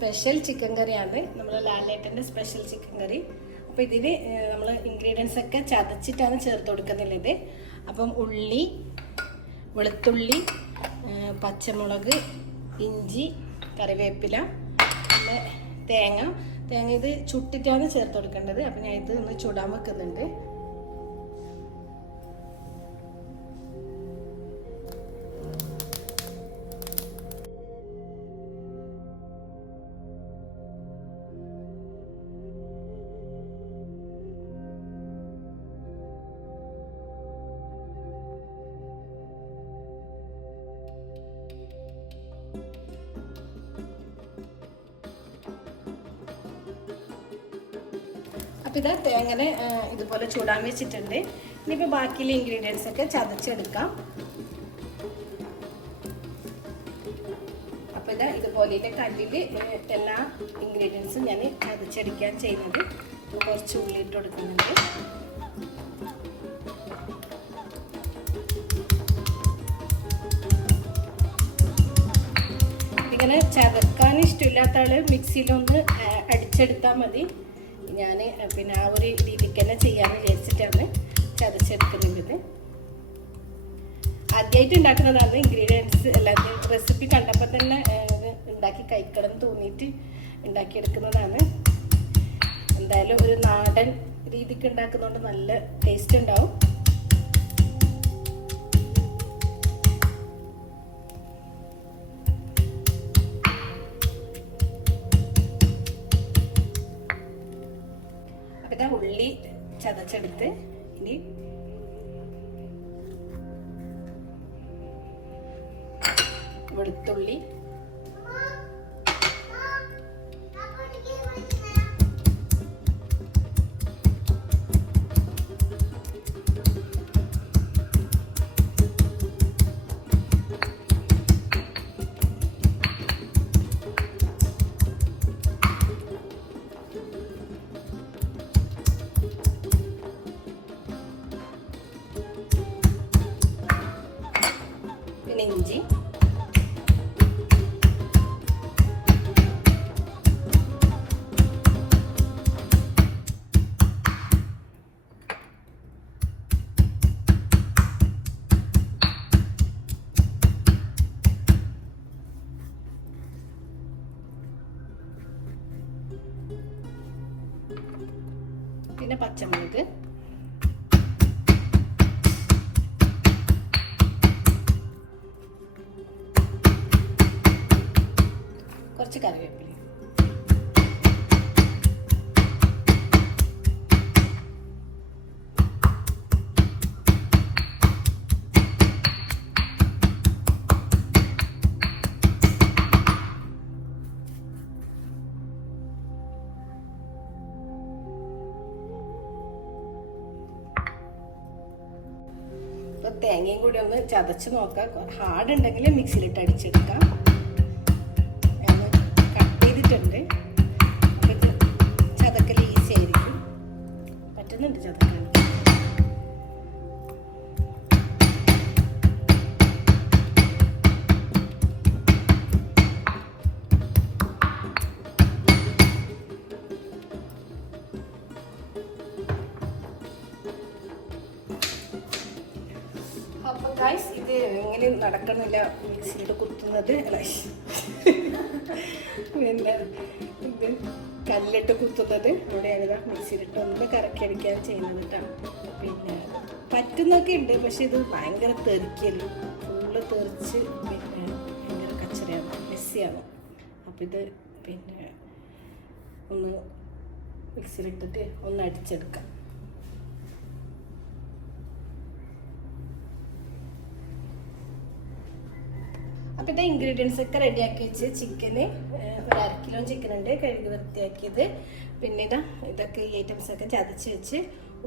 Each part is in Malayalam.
സ്പെഷ്യൽ ചിക്കൻ കറിയാണ് നമ്മൾ ലാലേട്ടന്റെ സ്പെഷ്യൽ ചിക്കൻ കറി അപ്പോൾ ഇതിന് നമ്മൾ ഇൻഗ്രീഡിയൻസ് ഒക്കെ ചതച്ചിട്ടാണ് ചേർത്ത് കൊടുക്കുന്നുള്ളത് അപ്പം ഉള്ളി വെളുത്തുള്ളി പച്ചമുളക് ഇഞ്ചി കറിവേപ്പില പിന്നെ തേങ്ങ. തേങ്ങ ഇത് ചുട്ടിട്ടാണ് ചേർത്ത് കൊടുക്കേണ്ടത്. അപ്പം ഞാൻ ഇത് ഒന്ന് ചുടാൻ വെക്കുന്നുണ്ട്. അപ്പോൾ ഇത് തേങ്ങനെ ഇതുപോലെ ചൂടാൻ വെച്ചിട്ടുണ്ട്. ഇനിയിപ്പോൾ ബാക്കിയുള്ള ഇൻഗ്രീഡിയൻസ് ഒക്കെ ചതച്ചെടുക്കാം. അപ്പോൾ ഇതാ ഇതുപോലെ കല്ലിൽ എല്ലാ ഇൻഗ്രീഡിയൻസും ഞാൻ ചതച്ചെടുക്കാൻ ചെയ്യുന്നത്. കുറച്ച് ഉള്ളി ഇട്ട് കൊടുക്കുന്നുണ്ട്. ഇങ്ങനെ ചതക്കാൻ ഇഷ്ടമില്ലാത്ത ആൾ മിക്സിയിലൊന്ന് അടിച്ചെടുത്താൽ മതി. ഞാൻ പിന്നെ ആ ഒരു രീതിക്ക് തന്നെ ചെയ്യാൻ വിചാരിച്ചിട്ടാണ് ചതച്ചെടുക്കുന്നത് ആദ്യമായിട്ട് ഉണ്ടാക്കുന്നതാണ് ഇൻഗ്രീഡിയൻസ് എല്ലാത്തിനും റെസിപ്പി കണ്ടപ്പോൾ തന്നെ ഉണ്ടാക്കി കഴിക്കണം തോന്നിയിട്ട് ഉണ്ടാക്കിയെടുക്കുന്നതാണ്. എന്തായാലും ഒരു നാടൻ രീതിക്ക് ഉണ്ടാക്കുന്നതുകൊണ്ട് നല്ല ടേസ്റ്റ് ഉണ്ടാവും. ഇതാ ഉള്ളി ചതച്ചെടുത്ത്. ഇനി വെളുത്തുള്ളി പിന്നെ പച്ചമുളക്. കുറച്ച് കറിവേപ്പില. ഒന്ന് ചതച്ച് നോക്കാം. ഹാർഡ് ഉണ്ടെങ്കിൽ മിക്സിയിലിട്ട് അടിച്ചെടുക്കാം. അപ്പൊ ഗൈസ് ഇത് എങ്ങനെ നടക്കണില്ല? മിക്സിയിൽ കുത്തുന്നത്. പിന്നെ ഇത് കല്ലിട്ട് കുത്തുന്നത്. ഇവിടെ മിക്സിയിലിട്ട് ഒന്ന് കറക്കി അടിക്കാൻ ചെയ്യുന്നത് കേട്ടോ പിന്നെ പറ്റുന്നൊക്കെ ഉണ്ട് പക്ഷെ ഇത് ഭയങ്കര തെറിക്കല്ലോ ഫുള്ള് തെറിച്ച് പിന്നെ ഭയങ്കര കച്ചറയാണ് മെസ്സിയാണ് അപ്പം ഇത് പിന്നെ ഒന്ന് മിക്സിയിലിട്ടിട്ട് ഒന്ന് അടിച്ചെടുക്കാം. അപ്പോൾ ഇത് ഇൻഗ്രീഡിയൻസ് ഒക്കെ റെഡിയാക്കി വെച്ച് ചിക്കന് ഒരു അര കിലോ ചിക്കൻ ഉണ്ട് കഴുകി വൃത്തിയാക്കിയത്. പിന്നെ ഇതാ ഇതൊക്കെ ഈ ഐറ്റംസ് ഒക്കെ ചതച്ച് വെച്ച്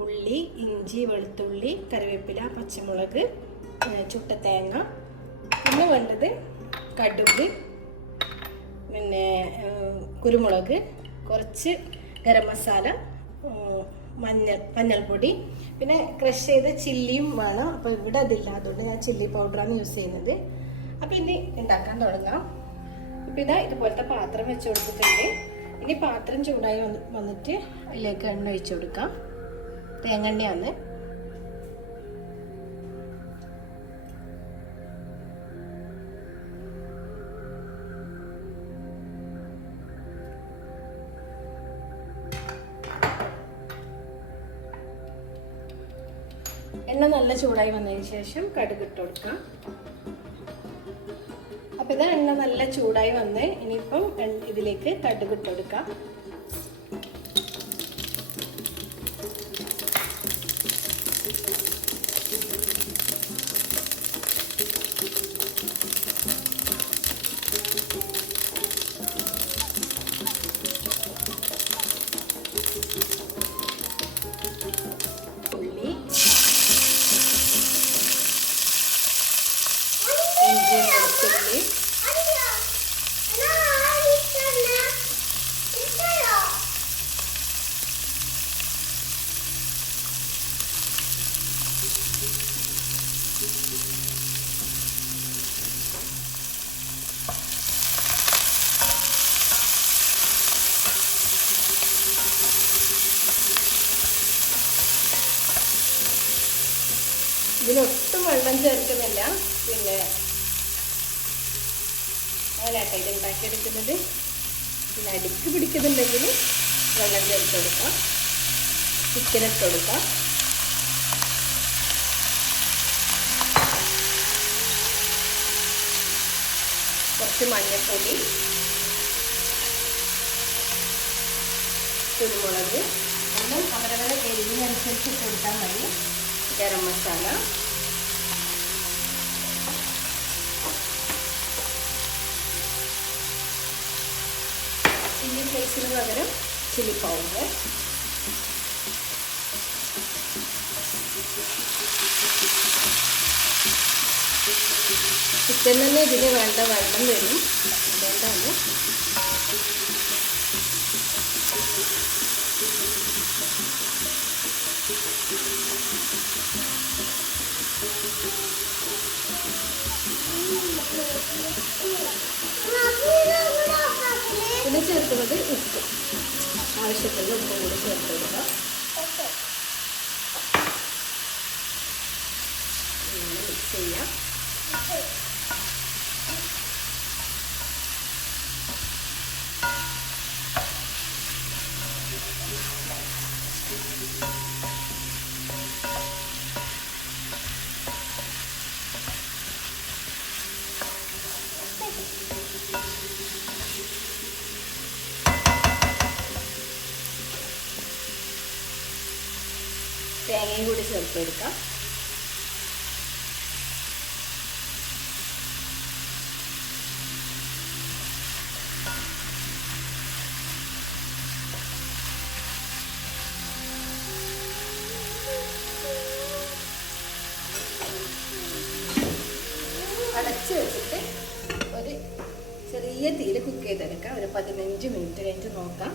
ഉള്ളി ഇഞ്ചി വെളുത്തുള്ളി കറിവേപ്പില പച്ചമുളക് ചുട്ട തേങ്ങ. പിന്നെ വേണ്ടത് കടുക് പിന്നെ കുരുമുളക് കുറച്ച് ഗരം മസാല മഞ്ഞൾ മഞ്ഞൾപ്പൊടി. പിന്നെ ക്രഷ് ചെയ്ത ചില്ലിയും വേണം. അപ്പോൾ ഇവിടെ അതില്ല അതുകൊണ്ട് ഞാൻ ചില്ലി പൗഡറാണ് യൂസ് ചെയ്യുന്നത്. അപ്പം ഇനി ഉണ്ടാക്കാൻ തുടങ്ങാം. ഇപ്പം ഇതാ ഇതുപോലത്തെ പാത്രം വെച്ച് കൊടുത്തിട്ടുണ്ട്. ഇനി പാത്രം ചൂടായി വന്ന് വന്നിട്ട് അതിലേക്ക് എണ്ണ ഒഴിച്ചു കൊടുക്കാം. തേങ്ങെണ്ണയാണ് എണ്ണ നല്ല ചൂടായി വന്നതിന് ശേഷം കടുക് ഇട്ട് കൊടുക്കാം. അപ്പൊ ഇത് എണ്ണ നല്ല ചൂടായി വന്ന്. ഇനിയിപ്പം ഇതിലേക്ക് കടുക് ഇട്ട് ഇതിലൊട്ടും വെള്ളം ചേർക്കുന്നില്ല. പിന്നെ അങ്ങനെയാട്ടെ ഇത് ഉണ്ടാക്കിയെടുക്കുന്നത് പിന്നെ അടുക്ക് പിടിക്കുന്നുണ്ടെങ്കിൽ വെള്ളം ചേർത്ത് കൊടുക്കാം. ചിക്കൻ ഇട്ട് കൊടുക്കാം. കുറച്ച് മഞ്ഞൾപ്പൊടി കുരുമുളക് എല്ലാം അവരവരെ എരിവിനനുസരിച്ച് കൊടുക്കാൻ മതി. ഗരം മസാല. ചില്ലി ഫ്ലേക്സിന് പകരം ചില്ലി പൗഡർ ചിക്കൻ തന്നെ ഇതിന് വേണ്ട വെള്ളം വരും. ചേർക്കുന്നത് ഉപ്പ്. ആവശ്യത്തിന് ഉപ്പ് കൂടി ചേർത്ത് കൊടുക്കാം. തേങ്ങയും കൂടി ചേർത്ത് കൊടുക്കാം അടച്ച് വെച്ചിട്ട് ഒരു ചെറിയ തീയിൽ കുക്ക് ചെയ്തെടുക്കാം. ഒരു പതിനഞ്ച് മിനിറ്റ് കഴിഞ്ഞിട്ട് നോക്കാം.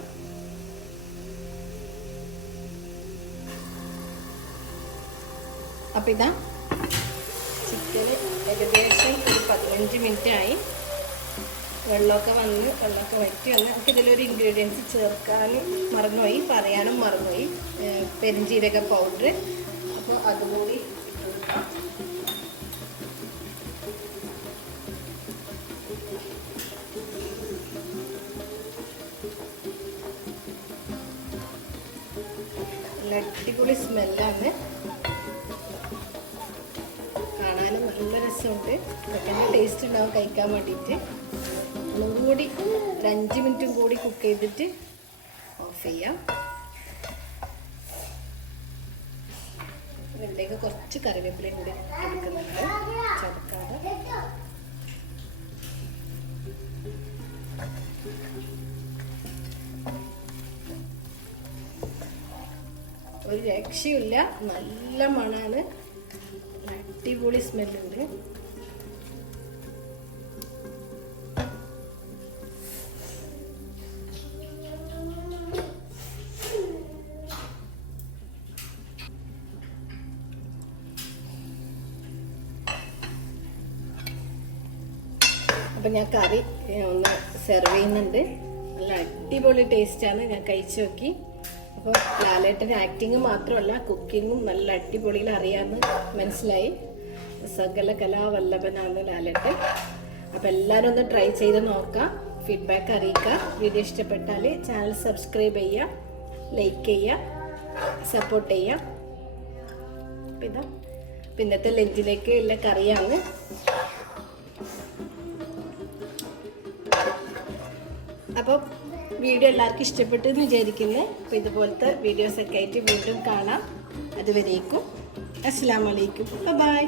അപ്പം ഇതാ ചിക്കൻ ഏകദേശം ഒരു പതിനഞ്ച് മിനിറ്റ് ആയി. വെള്ളമൊക്കെ വന്ന് വെള്ളമൊക്കെ വറ്റി വന്ന് നമുക്ക് ഇതിലൊരു ഇൻഗ്രീഡിയൻസ് ചേർക്കാനും മറന്നുപോയി പറയാനും മറന്നുപോയി. ഏഹ് പൗഡർ അപ്പോൾ അതുകൂടി അടിപൊളി സ്മെല്ലാണ് നല്ല രസമുണ്ട്. ഇതൊക്കെ ടേസ്റ്റ് ഉണ്ടാവും കഴിക്കാൻ വേണ്ടിയിട്ട്. ഒന്നും കൂടി ഒരു അഞ്ച് മിനിറ്റും കൂടി കുക്ക് ചെയ്തിട്ട് ഓഫ് ചെയ്യാം. ഇതിലേക്ക് കുറച്ച് കറിവേപ്പിലയും കൂടി എടുക്കുന്നുണ്ട്. ചതക്കാതെ. ഒരു രക്ഷയുമില്ല. നല്ല മണാണ് അടിപൊളി സ്മെല്ലുണ്ട്. അപ്പം ഞാൻ കറി ഒന്ന് സെർവ് ചെയ്യുന്നുണ്ട്. നല്ല അടിപൊളി ടേസ്റ്റാണ് ഞാൻ കഴിച്ചു നോക്കി. അപ്പോൾ ലാലേട്ടന്റെ ആക്ടിങ് മാത്രമല്ല കുക്കിങ്ങും നല്ല അടിപൊളിയിൽ അറിയാമെന്ന് മനസ്സിലായി. സകല കലാവല്ലഭനാണ് ലാലേട്ടൻ അപ്പോൾ എല്ലാവരും ഒന്ന് ട്രൈ ചെയ്ത് നോക്കാം. ഫീഡ്ബാക്ക് അറിയിക്കുക വീഡിയോ ഇഷ്ടപ്പെട്ടാൽ ചാനൽ സബ്സ്ക്രൈബ് ചെയ്യുക ലൈക്ക് ചെയ്യുക സപ്പോർട്ട് ചെയ്യുക പിന്നെ പിന്നത്തെ ലഞ്ചിലേക്ക് ഉള്ള കറിയാണ്. അപ്പോൾ വീഡിയോ എല്ലാവർക്കും ഇഷ്ടപ്പെട്ടു എന്ന് വിചാരിക്കുന്നു. അപ്പോൾ ഇതുപോലത്തെ വീഡിയോസൊക്കെ ആയിട്ട് വീണ്ടും കാണാം. അതുവരേക്കും. അസ്സാം വലൈക്കും ബൈ